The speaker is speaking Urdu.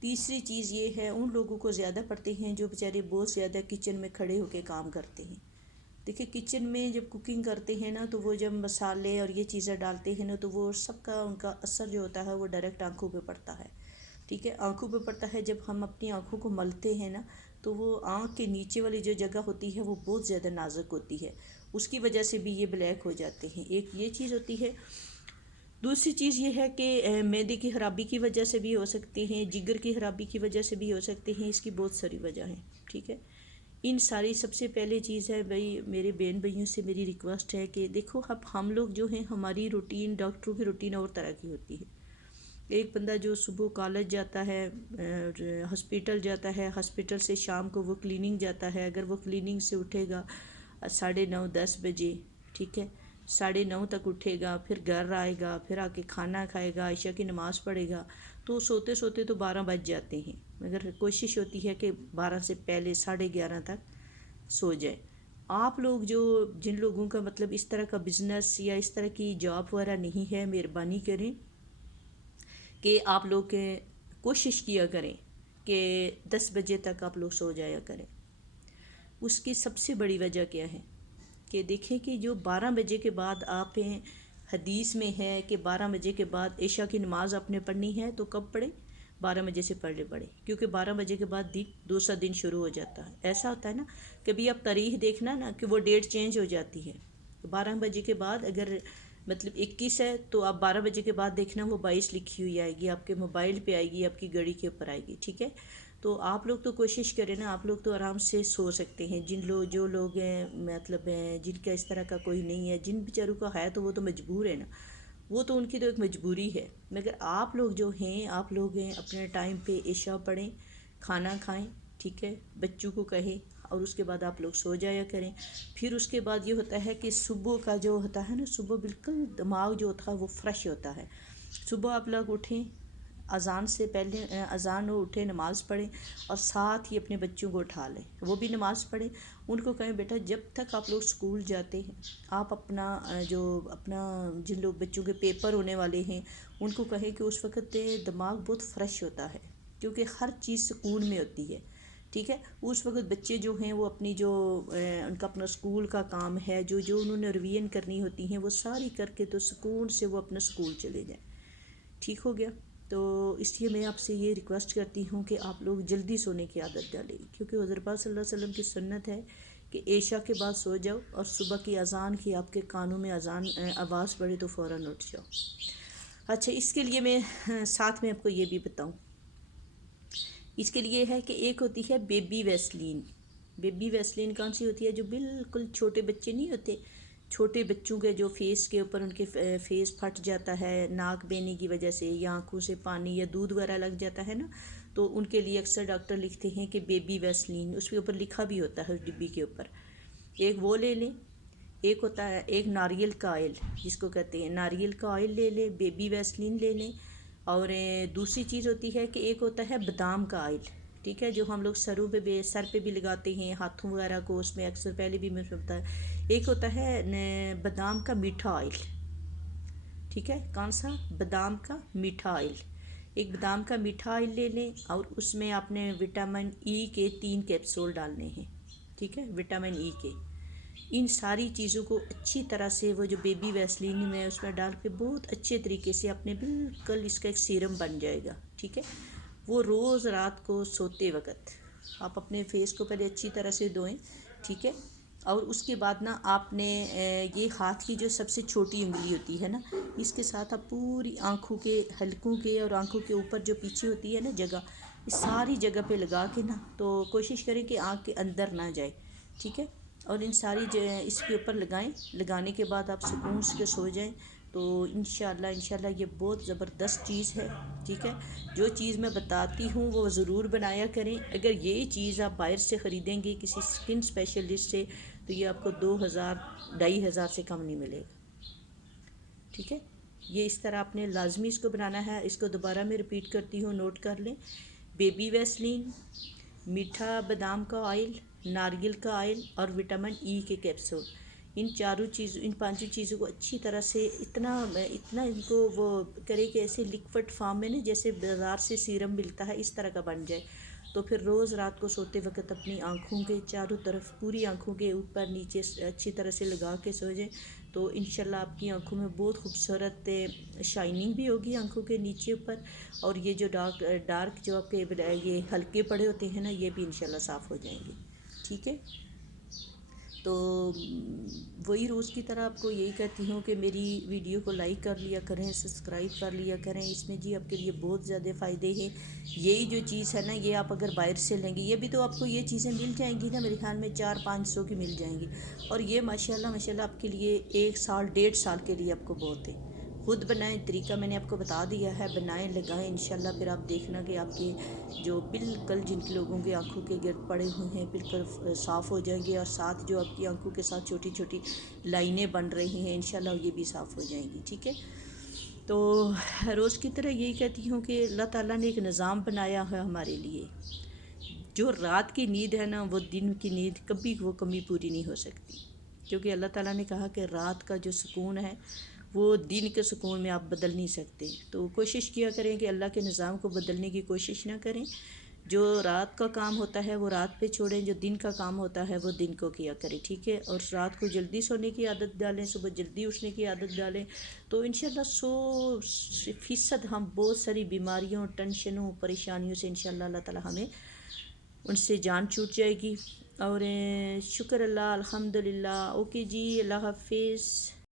تیسری چیز یہ ہے، ان لوگوں کو زیادہ پڑتے ہیں جو بیچارے بہت زیادہ کچن میں کھڑے ہو کے کام کرتے ہیں۔ دیکھیں کچن میں جب کوکنگ کرتے ہیں نا تو وہ جب مسالے اور یہ چیزیں ڈالتے ہیں نا تو وہ سب کا ان کا اثر جو ہوتا ہے وہ ڈائریکٹ آنکھوں پہ پڑتا ہے، ٹھیک ہے، آنکھوں پہ پڑتا ہے۔ جب ہم اپنی آنکھوں کو ملتے ہیں نا تو وہ آنکھ کے نیچے والی جو جگہ ہوتی ہے وہ بہت زیادہ نازک ہوتی ہے، اس کی وجہ سے بھی یہ بلیک ہو جاتے ہیں، ایک یہ چیز ہوتی ہے۔ دوسری چیز یہ ہے کہ معدے کی خرابی کی وجہ سے بھی ہو سکتے ہیں، جگر کی خرابی کی وجہ سے بھی ہو سکتے ہیں، اس کی بہت ساری وجہ ہیں، ٹھیک ہے۔ ان ساری سب سے پہلے چیز ہے بھائی، میرے بہن بھائیوں سے میری ریکویسٹ ہے کہ دیکھو اب ہم لوگ جو ہیں ہماری روٹین، ڈاکٹروں کی روٹین اور طرح کی ہوتی ہے۔ ایک بندہ جو صبح کالج جاتا ہے، ہاسپیٹل جاتا ہے، ہاسپیٹل سے شام کو وہ کلیننگ جاتا ہے، اگر وہ کلیننگ سے اٹھے گا 9:30 10 بجے، ٹھیک ہے، 9:30 تک اٹھے گا، پھر گھر آئے گا، پھر آ کے کھانا کھائے گا، عشاء کی نماز پڑھے گا، تو سوتے سوتے تو 12 بج جاتے ہیں، مگر کوشش ہوتی ہے کہ 12 سے پہلے 11:30 تک سو جائے۔ آپ لوگ جو جن لوگوں کا مطلب اس طرح کا بزنس یا اس طرح کی جاب وغیرہ نہیں ہے، مہربانی کریں کہ آپ لوگ کوشش کیا کریں کہ 10 بجے تک آپ لوگ سو جایا کریں۔ اس کی سب سے بڑی وجہ کیا ہے کہ دیکھیں کہ جو 12 بجے کے بعد آپ ہیں، حدیث میں ہے کہ 12 بجے کے بعد عشاء کی نماز آپ نے پڑھنی ہے تو کب پڑھیں؟ 12 بجے سے پڑھے، کیونکہ 12 بجے کے بعد دوسرا دن شروع ہو جاتا ہے۔ ایسا ہوتا ہے نا، کبھی آپ تاریخ دیکھنا نا کہ وہ ڈیٹ چینج ہو جاتی ہے، 12 بجے کے بعد اگر مطلب 21 ہے تو آپ 12 بجے کے بعد دیکھنا وہ 22 لکھی ہوئی آئے گی، آپ کے موبائل پہ آئے گی، آپ کی گھڑی کے اوپر آئے گی، ٹھیک ہے۔ تو آپ لوگ تو کوشش کریں نا، آپ لوگ تو آرام سے سو سکتے ہیں، جو لوگ ہیں مطلب ہیں جن کا اس طرح کا کوئی نہیں ہے، جن بیچاروں کا ہے تو وہ تو مجبور ہے نا، وہ تو ان کی تو ایک مجبوری ہے، مگر آپ لوگ جو ہیں آپ لوگ ہیں اپنے ٹائم پہ عشاء پڑھیں، کھانا کھائیں، ٹھیک ہے، بچوں کو کہیں اور اس کے بعد آپ لوگ سو جایا کریں۔ پھر اس کے بعد یہ ہوتا ہے کہ صبح کا جو ہوتا ہے نا، صبح بالکل دماغ جو ہوتا ہے وہ فریش ہوتا ہے۔ صبح آپ لوگ اٹھیں، اذان سے پہلے اذان ہو اٹھیں، نماز پڑھیں اور ساتھ ہی اپنے بچوں کو اٹھا لیں، وہ بھی نماز پڑھیں، ان کو کہیں بیٹا جب تک آپ لوگ اسکول جاتے ہیں آپ اپنا جن لوگ بچوں کے پیپر ہونے والے ہیں ان کو کہیں کہ اس وقت دماغ بہت فریش ہوتا ہے، کیونکہ ہر چیز سکون میں ہوتی ہے، ٹھیک ہے۔ اس وقت بچے جو ہیں وہ اپنی جو ان کا اپنا اسکول کا کام ہے، جو انہوں نے ریویژن کرنی ہوتی ہیں وہ ساری کر کے تو سکون سے وہ اپنا اسکول چلے جائیں، ٹھیک ہو گیا۔ تو اس لیے میں آپ سے یہ ریکویسٹ کرتی ہوں کہ آپ لوگ جلدی سونے کی عادت ڈالیں، کیونکہ حضرت پاک صلی اللہ علیہ وسلم کی سنت ہے کہ عشاء کے بعد سو جاؤ اور صبح کی اذان کی آپ کے کانوں میں آواز پڑے تو فوراً اٹھ جاؤ۔ اچھا، اس کے لیے میں ساتھ میں آپ کو یہ بھی بتاؤں، اس کے لیے ہے کہ ایک ہوتی ہے بیبی ویسلین۔ بیبی ویسلین کون سی ہوتی ہے؟ جو بالکل چھوٹے بچے نہیں ہوتے، چھوٹے بچوں کے جو فیس کے اوپر ان کے فیس پھٹ جاتا ہے ناک بہنے کی وجہ سے یا آنکھوں سے پانی یا دودھ وغیرہ لگ جاتا ہے نا، تو ان کے لیے اکثر ڈاکٹر لکھتے ہیں کہ بیبی ویسلین، اس کے اوپر لکھا بھی ہوتا ہے اس ڈبی کے اوپر، ایک وہ لے لیں۔ ایک ہوتا ہے ایک ناریل کا آئل جس کو کہتے ہیں، ناریل کا آئل لے لیں، بیبی ویسلین لے لیں، اور دوسری چیز ہوتی ہے کہ ایک ہوتا ہے بادام کا آئل، ٹھیک ہے، جو ہم لوگ سر پہ بھی لگاتے ہیں، ہاتھوں وغیرہ کو، اس میں اکثر پہلے بھی میں بتا ہے۔ ایک ہوتا ہے بادام کا میٹھا آئل، ٹھیک ہے، کون سا؟ بادام کا میٹھا آئل، ایک بادام کا میٹھا آئل لے لیں اور اس میں آپ نے وٹامن ای کے 3 کیپسول ڈالنے ہیں، ٹھیک ہے، وٹامن ای کے۔ ان ساری چیزوں کو اچھی طرح سے وہ جو بیبی ویسلین میں اس میں ڈال کے بہت اچھے طریقے سے اپنے بالکل اس کا ایک سیرم بن جائے گا، ٹھیک ہے۔ وہ روز رات کو سوتے وقت آپ اپنے فیس کو پہلے اچھی طرح سے دھوئیں، ٹھیک ہے، اور اس کے بعد نا آپ نے یہ ہاتھ کی جو سب سے چھوٹی انگلی ہوتی ہے نا، اس کے ساتھ آپ پوری آنکھوں کے حلقوں کے اور آنکھوں کے اوپر جو پیچھے ہوتی ہے نا جگہ، اس ساری جگہ پہ لگا کے نا تو کوشش کریں کہ آنکھ کے اندر نہ جائے، ٹھیک ہے، اور ان ساری اس کے اوپر لگائیں، لگانے کے بعد آپ سکون سے سو جائیں تو انشاءاللہ یہ بہت زبردست چیز ہے، ٹھیک ہے۔ جو چیز میں بتاتی ہوں وہ ضرور بنایا کریں، اگر یہ چیز آپ باہر سے خریدیں گے کسی اسکن اسپیشلسٹ سے تو یہ آپ کو 2000 2500 سے کم نہیں ملے گا، ٹھیک ہے۔ یہ اس طرح آپ نے لازمی اس کو بنانا ہے، اس کو دوبارہ میں ریپیٹ کرتی ہوں، نوٹ کر لیں، بیبی ویسلین، میٹھا بادام کا آئل، ناریل کا آئل اور وٹامن ای کے کیپسول، ان چاروں چیزوں ان پانچوں چیزوں کو اچھی طرح سے اتنا ان کو وہ کرے کہ ایسے لکوڈ فارم میں نا جیسے بازار سے سیرم ملتا ہے اس طرح کا بن جائے. تو پھر روز رات کو سوتے وقت اپنی آنکھوں کے چاروں طرف پوری آنکھوں کے اوپر نیچے اچھی طرح سے لگا کے سو جائیں تو انشاءاللہ آپ کی آنکھوں میں بہت خوبصورت شائننگ بھی ہوگی آنکھوں کے نیچے اوپر. اور یہ جو ڈارک جو آپ کے یہ ہلکے پڑے ہوتے ہیں نا یہ بھی انشاءاللہ صاف ہو جائیں گے. ٹھیک ہے. تو وہی روز کی طرح آپ کو یہی کہتی ہوں کہ میری ویڈیو کو لائک کر لیا کریں, سبسکرائب کر لیا کریں. اس میں جی آپ کے لیے بہت زیادہ فائدے ہیں. یہی جو چیز ہے نا یہ آپ اگر باہر سے لیں گے یہ بھی تو آپ کو یہ چیزیں مل جائیں گی نا, میرے خیال میں 400-500 کی مل جائیں گی. اور یہ ماشاءاللہ آپ کے لیے 1 سال 1.5 سال کے لیے آپ کو بہت ہے. خود بنائیں, طریقہ میں نے آپ کو بتا دیا ہے, بنائیں لگائیں انشاءاللہ. پھر آپ دیکھنا کہ آپ کے جو بالکل جن کے لوگوں کے آنکھوں کے گرد پڑے ہوئے ہیں بالکل صاف ہو جائیں گے. اور ساتھ جو آپ کی آنکھوں کے ساتھ چھوٹی چھوٹی لائنیں بن رہی ہیں انشاءاللہ یہ بھی صاف ہو جائیں گی. ٹھیک ہے. تو روز کی طرح یہی کہتی ہوں کہ اللہ تعالیٰ نے ایک نظام بنایا ہے ہمارے لیے. جو رات کی نیند ہے نا وہ دن کی نیند کبھی وہ کمی پوری نہیں ہو سکتی, کیونکہ اللہ تعالیٰ نے کہا کہ رات کا جو سکون ہے وہ دن کے سکون میں آپ بدل نہیں سکتے. تو کوشش کیا کریں کہ اللہ کے نظام کو بدلنے کی کوشش نہ کریں. جو رات کا کام ہوتا ہے وہ رات پہ چھوڑیں, جو دن کا کام ہوتا ہے وہ دن کو کیا کریں. ٹھیک ہے. اور رات کو جلدی سونے کی عادت ڈالیں, صبح جلدی اٹھنے کی عادت ڈالیں. تو انشاءاللہ 100% ہم بہت ساری بیماریوں, ٹینشنوں, پریشانیوں سے انشاءاللہ اللہ تعالیٰ ہمیں ان سے جان چھوٹ جائے گی. اور شکر اللہ, الحمدللہ. اوکے جی, اللہ حافظ.